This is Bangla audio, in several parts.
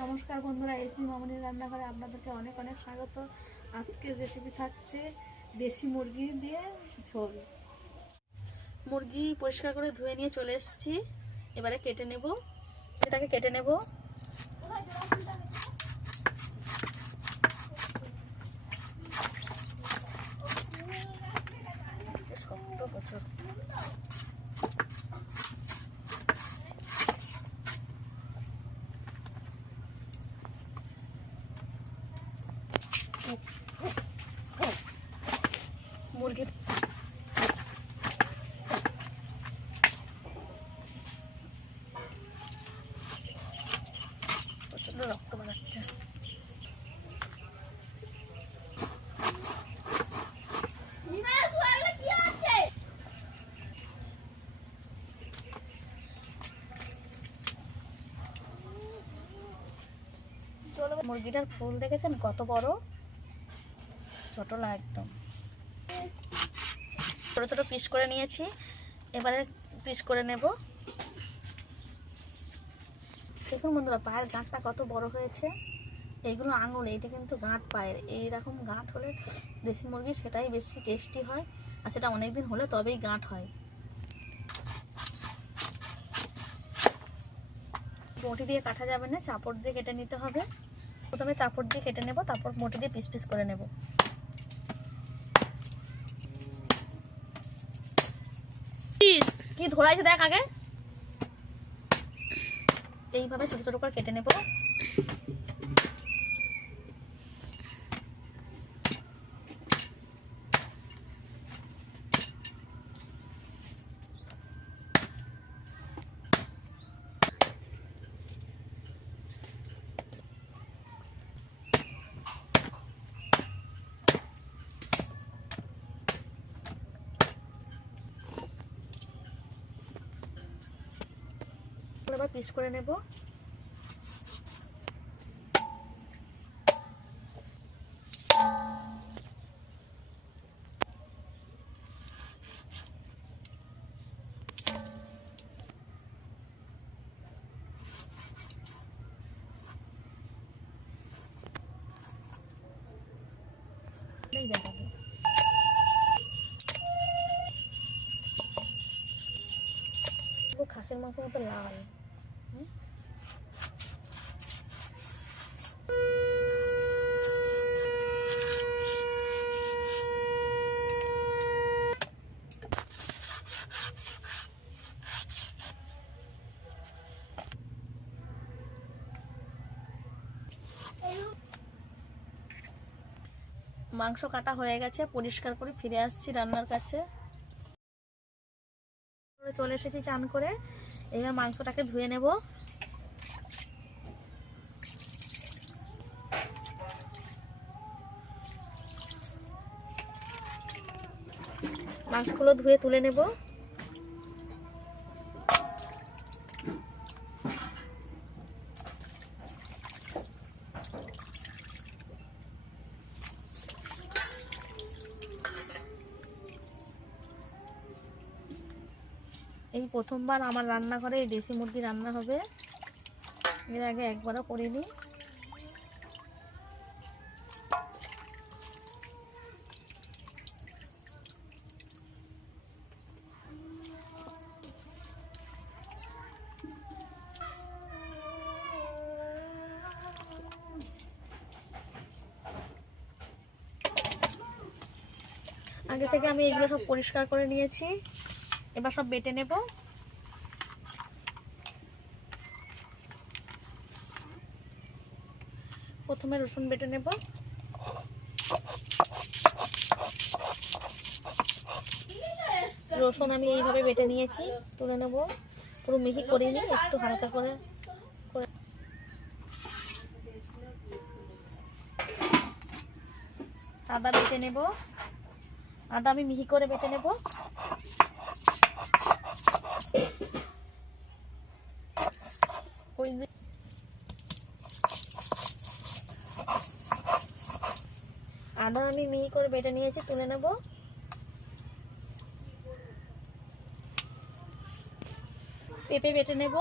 নমস্কার বন্ধুরা, এসমি মামনির রান্নাঘরে আপনাদেরকে অনেক অনেক স্বাগত। আজকের রেসিপি থাকছে দেশি মুরগি দিয়ে ঝোল। মুরগি পরিষ্কার করে ধুয়ে নিয়ে চলে এসেছি। এবারে কেটে নেব, এটাকে কেটে নেব। শক্ত প্রচুর। মুরগি প্রচন্ড রক্ত বানাচ্ছে। মুরগিটার ফুল দেখেছেন কত বড়, ছোটলা একদম। ছোট ছোট পিস করে নিয়েছি, এবারে পিস করে নেব। দেখুন বন্ধুরা, পায়ের গাঁটটা কত বড় হয়েছে। এইগুলো আঙুল, এইটা কিন্তু গাঁট পায়ের। এইরকম গাঁট হলে দেশি মুরগি সেটাই বেশি টেস্টি হয়, আর সেটা অনেকদিন হলে তবেই গাঁট হয়। বটি দিয়ে কাটা যাবে না, চাপড় দিয়ে কেটে নিতে হবে। প্রথমে চাপড় দিয়ে কেটে নেব, তারপর বটি দিয়ে পিস পিস করে নেব। কি ধরাইছে দেখ আগে। এইভাবে ছোট ছোট করে কেটে নেব। এবার পিস করে নেব। খাসির মাংসের মতো লাল। মাংস কাটা হয়ে গেছে, পরিষ্কার করে ফিরে আসছি রান্নার কাছে। চলে এসেছি চান করে। এবার মাংসটাকে ধুয়ে নেব। মাংসগুলো ধুয়ে তুলে নেব। এই প্রথমবার আমার রান্নাঘরে এই দেশি মুরগি রান্না হবে, এর আগে একবারও করিনি। আগে থেকে আমি এগুলো সব পরিষ্কার করে নিয়েছি, এবার সব বেটে নেব। প্রথমে রসুন বেটে নেব। রসুন আমি এইভাবে বেটে নিয়েছি, তুলে নেব। পুরো মিহি করিনি, একটু হালকা করে। আদা বেটে নেব। আদা আমি মিহি করে বেটে নেব। আদা আমি মিহি করে বেটে নিয়েছি, তুলে নেব। পেঁপে বেটে নেব।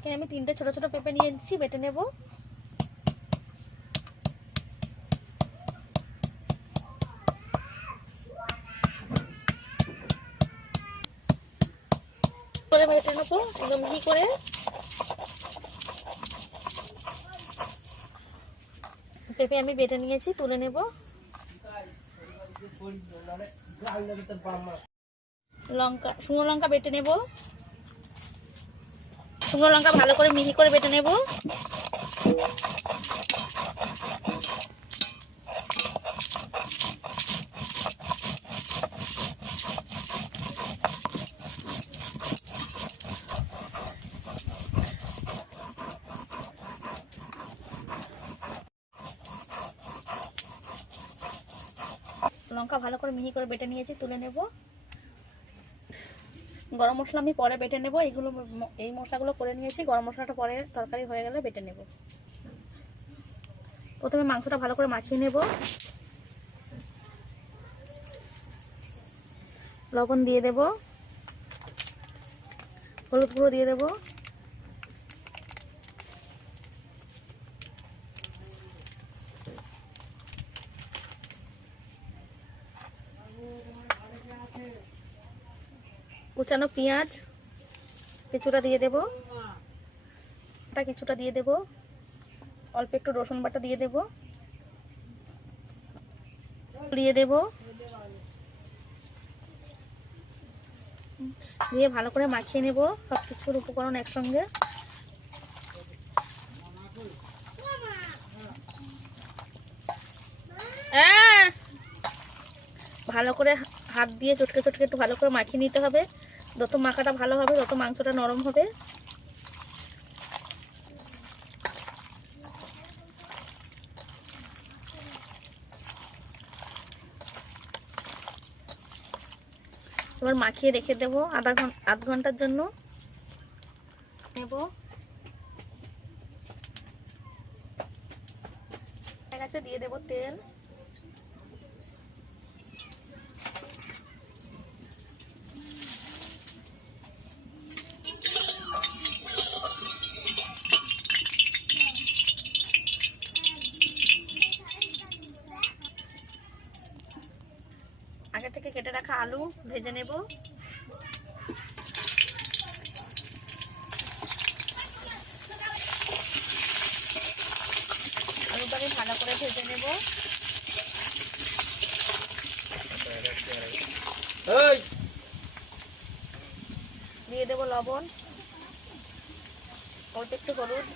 এখানে আমি 3টে ছোট ছোট পেঁপে নিয়ে নিচ্ছি, বেটে নেব। করে বেটে নেবো একদম মিহি করে। পেঁপে আমি বেটে নিয়েছি, তুলে নেব। লঙ্কা, শুকনো লঙ্কা বেটে নেব। শুকনো লঙ্কা ভালো করে মিহি করে বেটে নেব। লঙ্কা ভালো করে মিহি করে বেটে নিয়েছি, তুলে নেব। গরম মশলা আমি পরে বেটে নেব। এই মশলাগুলো করে নিয়েছি, গরম মশলাটা পরে তরকারি হয়ে গেলে বেটে নেব। প্রথমে মাংসটা ভালো করে মাখিয়ে নেব। লবণ দিয়ে দেব, হলুদ গুঁড়ো দিয়ে দেব, কুচানো পেঁয়াজ কিছুটা দিয়ে দেব, কিছুটা দিয়ে দেব, অল্প একটু রসুন বাটা দিয়ে দেব, দিয়ে ভালো করে মাখিয়ে নেব সব কিছুর উপকরণ একসঙ্গে। ভালো করে হাত দিয়ে চটকে চটকে একটু ভালো করে মাখিয়ে নিতে হবে। যত মাখাটা ভালো হবে তত মাংসটা নরম হবে। এবার মাখিয়ে রেখে দেবো আধ ঘন্টার জন্য। নেব দিয়ে দেবো তেল, আগে থেকে কেটে রাখা আলু ভেজে নেব। আলুটাকে ভালো করে ভেজে নেব। দিয়ে দেব লবণ, অল্প একটু হলুদ,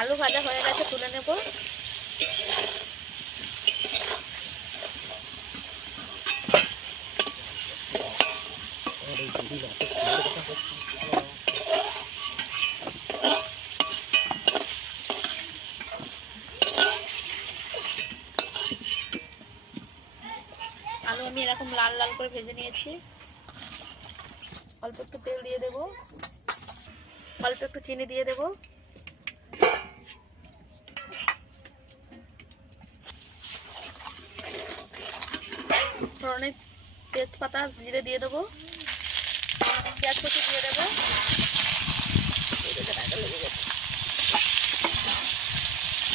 আলু ভাজা হয়ে গেছে, তুলে নেব। আলু আমি এরকম লাল লাল করে ভেজে নিয়েছি। অল্প একটু তেল দিয়ে দেব, অল্প একটু চিনি দিয়ে দেব, ফোড়নে তেজপাতা জিরে দিয়ে দেবো, পেঁয়াজ কুচি দিয়ে দেবো,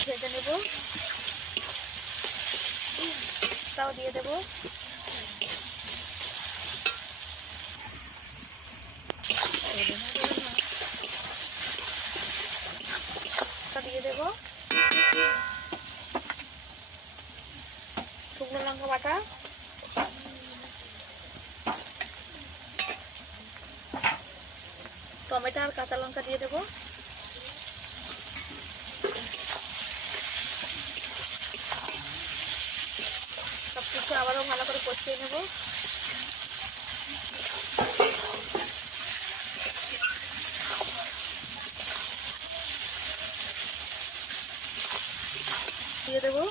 ভেজে নেব, তাও দিয়ে দেবো, দিয়ে দেবো শুকনো লঙ্কা বাটা, টমেটো আর কাঁচা লঙ্কা দিয়ে দেবো, সবকিছু আবারও ভালো করে কষিয়ে নেব। দিয়ে দেবো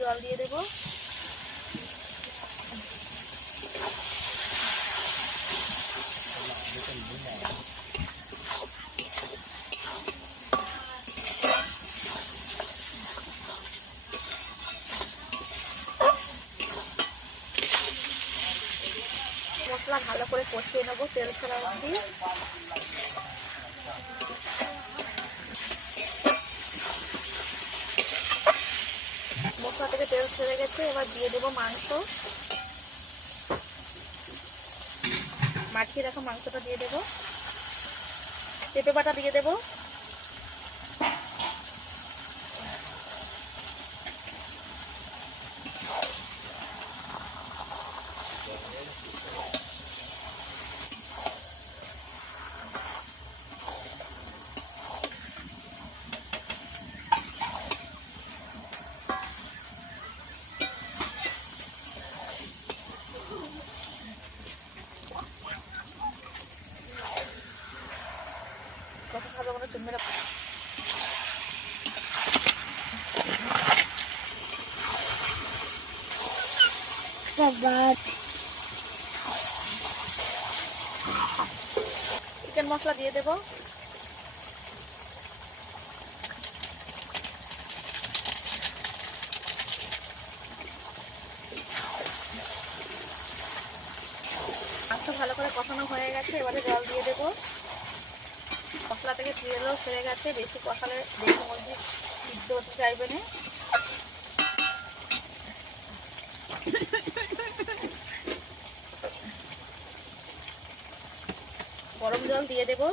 জল দিয়ে দেবো। মশলা ভালো করে কষিয়ে নেবো তেল ছাড়া অবধি। মশলা থেকে তেল ছেড়ে গেছে, এবার দিয়ে দেবো মাংস। মাখিয়ে রাখা মাংসটা দিয়ে দেবো। পেঁপে বাটা দিয়ে দেবো। কষা ভালো করে চুন মেরে চিকেন মশলা দিয়ে দেবো। মাংস ভালো করে কষানো হয়ে গেছে, এবারে জল দিয়ে দেবো। মশলা থেকে তেলও ছেড়ে গেছে, বেশি কষালে দেশি মুরগি সিদ্ধ হতে চাইবে না। গরম জল দিয়ে দেবো।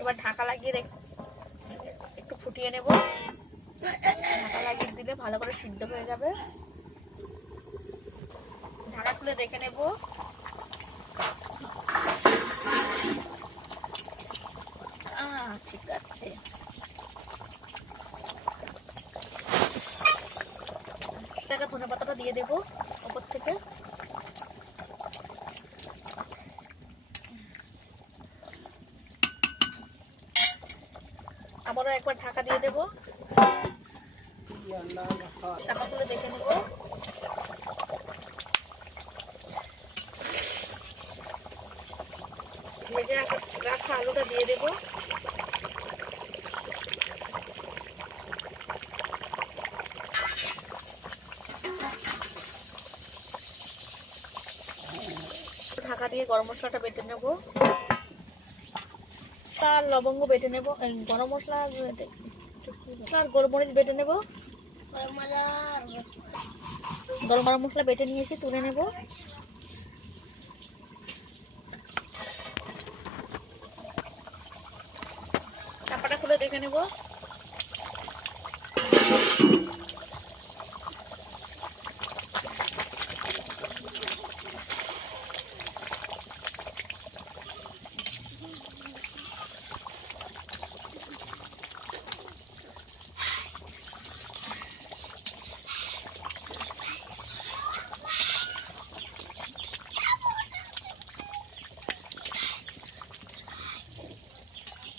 এবার ঢাকা লাগিয়ে একটু ফুটিয়ে নেব। ঢাকা লাগিয়ে দিলে ভালো করে সিদ্ধ হয়ে যাবে। ঢাকা খুলে দেখে নেব। ঠিক আছে। ধনেপাতাটা দিয়ে দেবো উপর থেকে। আবারও একবার ঢাকা দিয়ে দেবো। ঢাকা খুলে দেখে নেব। ভেজে রাখা আলুটা দিয়ে দেবো। ঢাকা দিয়ে গরম মশলাটা বেটে নেব। আর লবঙ্গ বেটে নেব। গরম মশলা আর গোলমরিচ বেটে নেব। গরম মশলা বেটে নিয়েছি, তুলে নেব। চাপাটা খুলে দেখে নেব।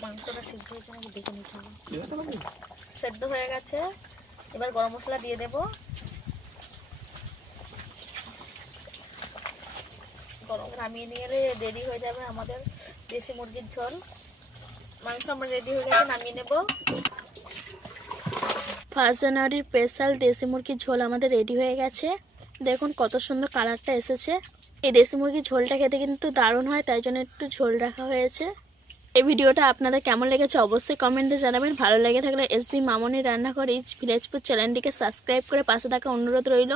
মাংসটা সিদ্ধ হয়েছে নাকি দেখে নিতে হবে। সেদ্ধ হয়ে গেছে, এবার গরম মশলা দিয়ে দেব। গরম নামিয়ে নিয়ে এলে রেডি হয়ে যাবে আমাদের দেশি মুরগির ঝোল। মাংস আমরা রেডি হয়ে গেছে, নামিয়ে নেব। 1 জানুয়ারির স্পেশাল দেশি মুরগির ঝোল আমাদের রেডি হয়ে গেছে। দেখুন কত সুন্দর কালারটা এসেছে। এই দেশি মুরগির ঝোলটা খেতে কিন্তু দারুণ হয়, তাই জন্য একটু ঝোল রাখা হয়েছে। এই ভিডিওটা আপনাদের কেমন লেগেছে অবশ্যই কমেন্টে জানাবেন। ভালো লেগে থাকলে এসবি মামনি রান্নাঘর ইজ ভিলেজপুর চ্যানেলটিকে সাবস্ক্রাইব করে পাশে থাকা অনুরোধ রইল।